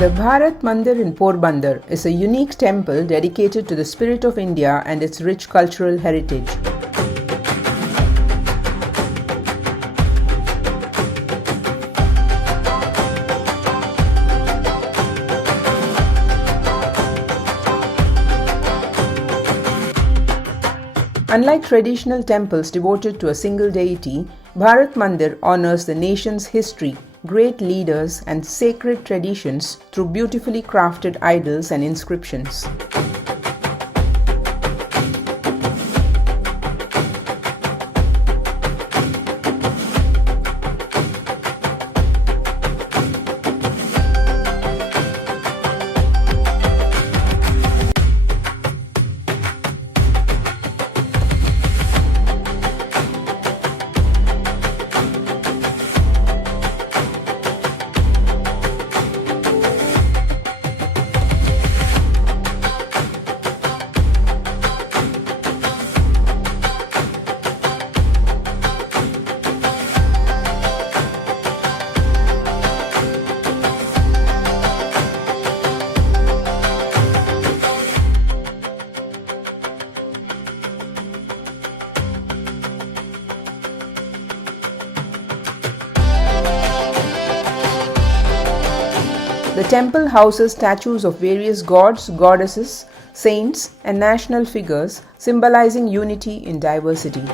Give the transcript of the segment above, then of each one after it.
The Bharat Mandir in Porbandar is a unique temple dedicated to the spirit of India and its rich cultural heritage. Unlike traditional temples devoted to a single deity, Bharat Mandir honors the nation's history, great leaders, and sacred traditions through beautifully crafted idols and inscriptions. The temple houses statues of various gods, goddesses, saints, and national figures, symbolizing unity in diversity.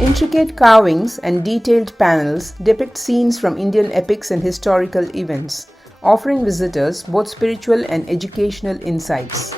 Intricate carvings and detailed panels depict scenes from Indian epics and historical events, offering visitors both spiritual and educational insights.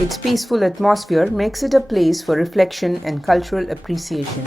Its peaceful atmosphere makes it a place for reflection and cultural appreciation.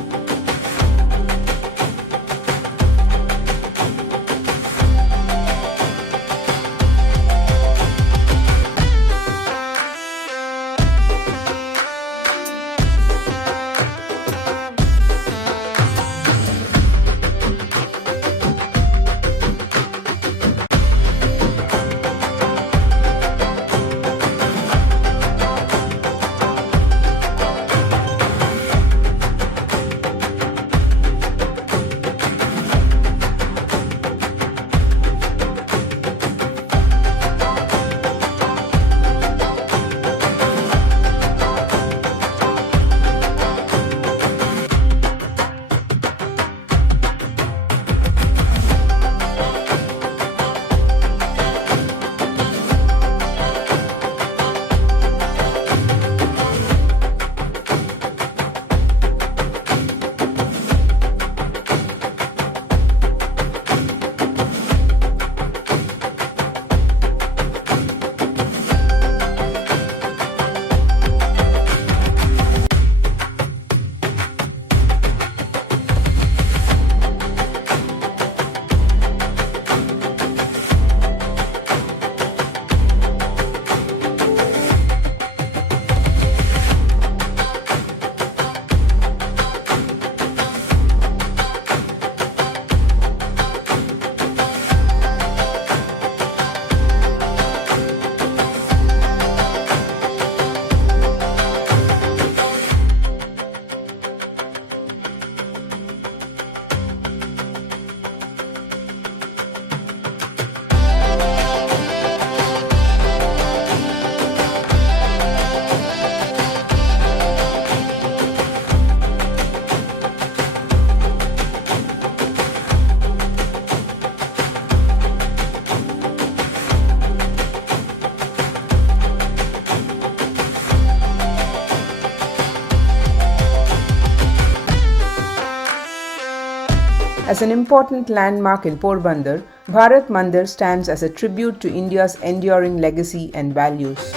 As an important landmark in Porbandar, Bharat Mandir stands as a tribute to India's enduring legacy and values.